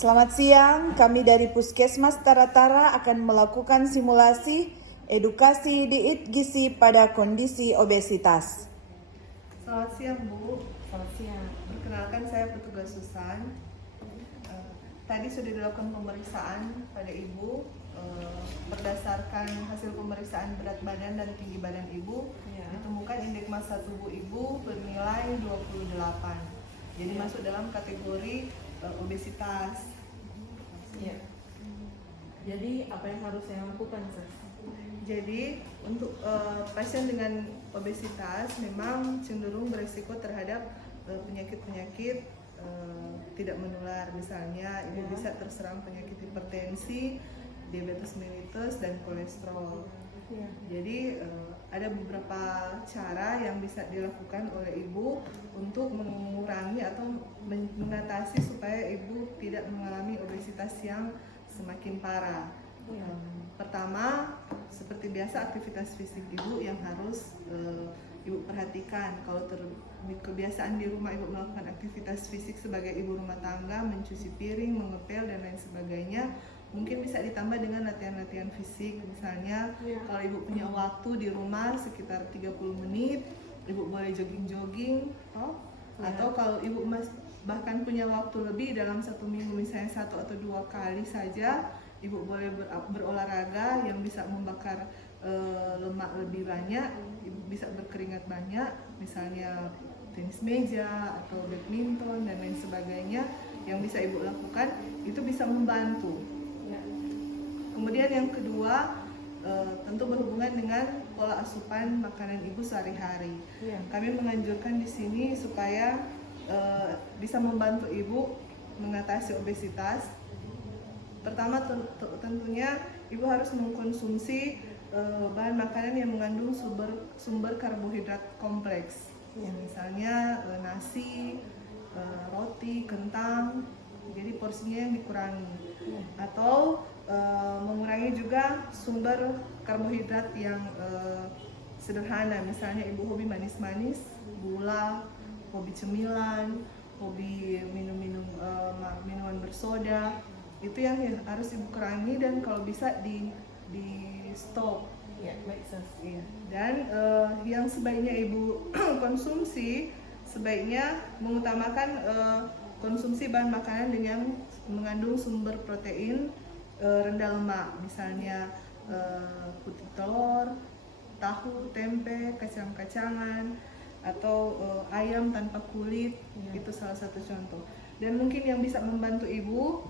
Selamat siang, kami dari Puskesmas Tara-Tara akan melakukan simulasi edukasi diet gizi pada kondisi obesitas. Selamat siang Bu. Selamat siang. Perkenalkan saya petugas Susan. Tadi sudah dilakukan pemeriksaan pada Ibu. Berdasarkan hasil pemeriksaan berat badan dan tinggi badan Ibu, ditemukan indeks massa tubuh Ibu bernilai 28. Jadi masuk dalam kategori obesitas. Ya. Jadi apa yang harus saya lakukan, Sir? Jadi untuk pasien dengan obesitas memang cenderung berisiko terhadap penyakit-penyakit tidak menular. Misalnya ibu bisa terserang penyakit hipertensi, diabetes mellitus, dan kolesterol. Jadi ada beberapa cara yang bisa dilakukan oleh ibu untuk mengurangi atau mengatasi supaya ibu tidak mengalami obesitas yang semakin parah. Pertama, seperti biasa aktivitas fisik ibu yang harus ibu perhatikan. Kalau kebiasaan di rumah ibu melakukan aktivitas fisik sebagai ibu rumah tangga, mencuci piring, mengepel, dan lain sebagainya, mungkin bisa ditambah dengan latihan-latihan fisik. Misalnya kalau ibu punya waktu di rumah sekitar 30 menit, ibu boleh jogging-jogging, atau kalau ibu bahkan punya waktu lebih dalam satu minggu, misalnya 1 atau 2 kali saja, ibu boleh berolahraga yang bisa membakar lemak lebih banyak. Ibu bisa berkeringat banyak, misalnya tenis meja atau badminton dan lain sebagainya yang bisa ibu lakukan, itu bisa membantu. Kemudian yang kedua, tentu berhubungan dengan pola asupan makanan ibu sehari-hari. Kami menganjurkan di sini supaya bisa membantu ibu mengatasi obesitas. Pertama tentunya ibu harus mengkonsumsi bahan makanan yang mengandung sumber karbohidrat kompleks. Misalnya nasi, roti, kentang. Jadi porsinya yang dikurangi. Atau mengurangi juga sumber karbohidrat yang sederhana. Misalnya ibu hobi manis-manis, gula, hobi cemilan, hobi minum minuman bersoda. Itu yang harus ibu kurangi dan kalau bisa di stop. Dan yang sebaiknya ibu konsumsi, sebaiknya mengutamakan konsumsi bahan makanan dengan mengandung sumber protein rendah lemak, misalnya putih telur, tahu, tempe, kacang-kacangan, atau ayam tanpa kulit. Itu salah satu contoh. Dan mungkin yang bisa membantu ibu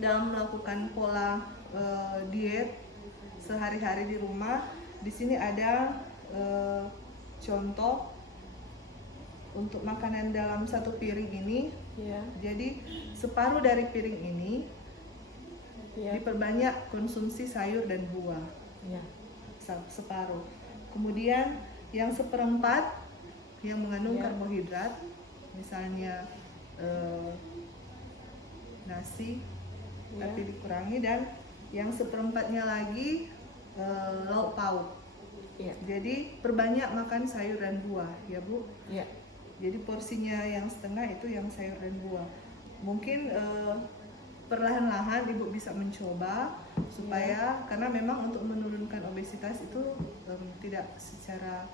dalam melakukan pola diet sehari-hari di rumah, di sini ada contoh untuk makanan dalam satu piring ini. Jadi separuh dari piring ini diperbanyak konsumsi sayur dan buah. Separuh. Kemudian yang seperempat yang mengandung karbohidrat, misalnya nasi, tapi dikurangi, dan yang seperempatnya lagi lauk pauk. Jadi perbanyak makan sayur dan buah, ya Bu. Jadi porsinya yang setengah itu yang sayur dan buah. Mungkin perlahan-lahan ibu bisa mencoba supaya, karena memang untuk menurunkan obesitas itu tidak secara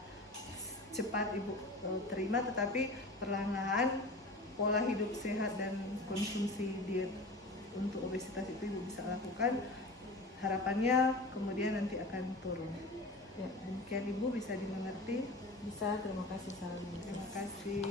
cepat ibu terima, tetapi perlahan-lahan pola hidup sehat dan konsumsi diet untuk obesitas itu ibu bisa lakukan. Harapannya kemudian nanti akan turun. Demikian ibu, bisa dimengerti? Bisa, terima kasih. Terima kasih.